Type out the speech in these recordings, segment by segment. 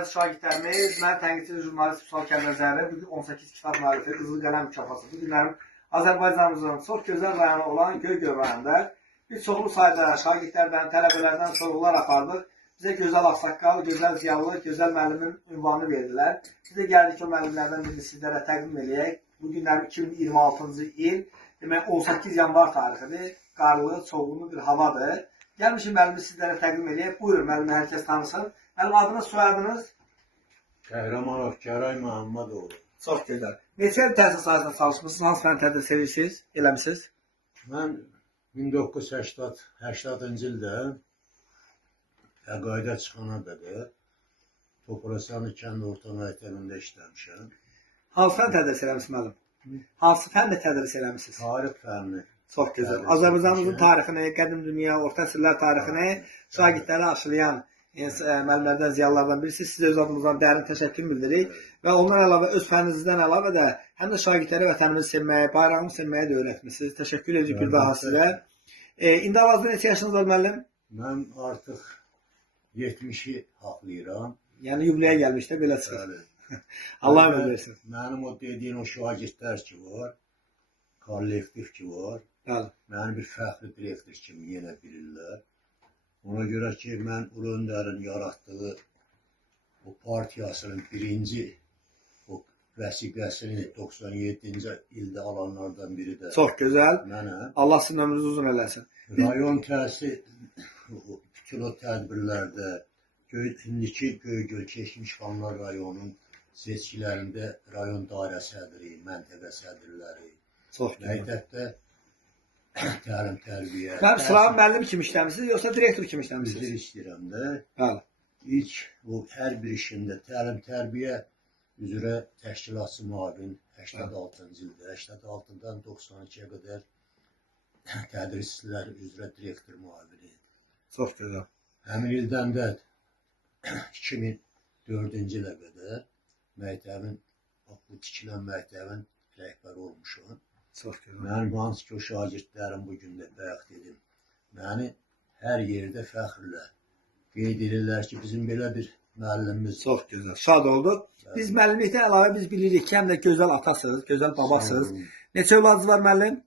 Əziz şagirdlərimiz, mən tənqidçi jurnalist Vüsal Kəlməzəri, bugün 18 kitab müəllifi Qızıl Qələm mükafatı. Bugünlərim Azərbaycanımızın çox gözəl rayonu olan Göygöl rayonunda bir çoxlu sayda şagirdlərdən, tələbələrdən sorğular apardıq. Bizə gözəl ağsaqqal, gözəl ziyalı, gözəl müəllimin ünvanı verdilər. Biz də gəldik o müəllimlərdən birini sizlərə təqdim edək. Bugünlərim 2026-cı il, demək 18 yanvar tarixidir. Qarlı, soğuqlu bir havadır. Gəlmişim müəllimi sizlərə təqdim edək. Buyurun müəllimi hər kəs tanısın. Mənim adınız, soyadınız? Qəhrəmanov Kəray Məhəmmədoğlu. Çox gözəl. Neçə il təhsil sahəsində çalışmışsınız? Hansı fən tədris eləmişsiniz? Mən 1980-cı ildə Əqaidə çıxana qədər Toprasanı kənd orta məktəbində işləmişəm. Hansı fən tədris eləmişsiniz müəllim? Hansı fənlə tədris eləmişsiniz? Tarix fənni. Çox gözəl. Azərbaycanımızın tarixini, qədim dünya, orta əsrlər tarixini şagirdlərə aşılayan müəllimlərdən, ziyalılardan birisi. Sizə öz adımızdan dərin təşəkkür bildiririk. Və ondan əlavə, öz fəninizdən əlavə də həm də şagirdlərə vətənimizi sevməyi, bayrağımızı sevməyi də öyrətmişsiniz. Təşəkkür edirik bir daha sizə. İndi hal-hazırda neçə yaşınız var müəllim? Mən artıq 70-i haqlayıram. Yəni yubiləyə gəlmiş də belə çıxır. Allah ömür versin. Mənim o dediyin o şagirdlər ki var, kollektiv ki var. Məni bir fəxri direktor kimi yenə bilirlər. Ona görə ki, mən Ulu Öndərin yaratdığı o partiyasının birinci o vəsiqəsini 97-ci ildə alanlardan biri də çox gözəl. Mənəm. Allah sizin ömrünüzü uzun eləsin. Rayon təhsil bütün o tədbirlərdə indiki Göygöl Keçmiş Xanlar rayonunun seçkilərində rayon dairə sədri, məntəqə sədrləri, çox gözəl. məktəbdə təlim tərbiyə. Mən sıravi müəllim kimi işləmişsiniz, yoxsa direktor kimi işləmişsiniz? Üzr istəyirəm də. Bəli. İlk o hər bir işində təlim tərbiyə üzrə təşkilatçı müavin 86-cı ildə, 86-dan 92-yə qədər tədrisçilər üzrə direktor müavini. Çox gözəl. Həmin ildən də 2004-cü ilə qədər məktəbin, bu tikilən məktəbin rəhbəri olmuşam. Çox gözəl. Mənim hansı ki o şagirdlərim bugün də bayaq dedim, məni hər yerdə fəxrlə qeyd edirlər ki, bizim belə bir müəllimimiz. Çox gözəl. Şad olduq. Biz müəllimlikdən əlavə biz bilirik ki, həm də gözəl atasınız, gözəl babasınız. Neçə övladınız var müəllim?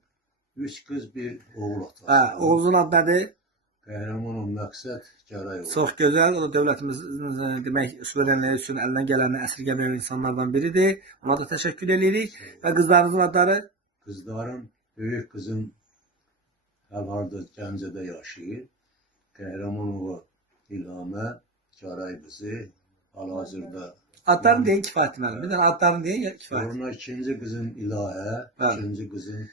3 qız, bir oğul atası. Oğlunuzun adı nədir? Qəhrəmanov Məqsəd Carayoğlu. Çox gözəl. O da dövlətimizin demək suverenliyi üçün əlindən gələni əsirgəməyən insanlardan biridir. Ona da təşəkkür edirik. Və qızlarınızın adları? Qızlarım, böyük qızım hal-hazırda Gəncədə yaşayır. Qəhrəmanova İlhamə Caray qızı hal-hazırda. Adlarını deyin kifayətli müəllim. Bir dənə adlarını deyin kifayətli. Sonra ikinci qızım İlahə, ikinci qızım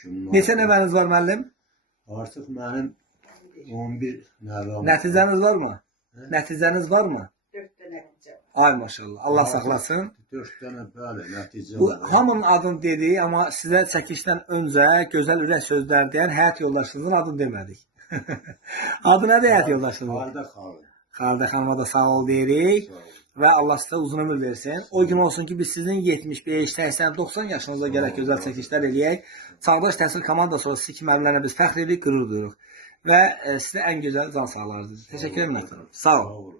Cümlə. Neçə nəvəniz var müəllim? Artıq mənim 11 nəvəm. Nəticəniz varmı? Nəticəniz varmı? 4 dənə nəticə var. Ay maşallah. Allah saxlasın. 4 dənə bəli nəticə Bu var. hamının adını dedik, amma sizə çəkilişdən öncə gözəl ürək sözlər deyən həyat yoldaşınızın adını demədik. Adı nədir həyat yoldaşınızın? Xaldə xanım. Xaldə xanıma da sağ ol deyirik. Və Allah sizə uzun ömür versin. O gün olsun ki, biz sizin 75, 80, 90 yaşınızda gələk gözəl çəkilişlər eləyək. Çağdaş təhsil komandası olaraq sizi kimi müəllimlərlə biz fəxr edirik, qürur duyuruq. Və sizə ən gözəl can sağlarınızı. Təşəkkür edirəm. Sağ ol.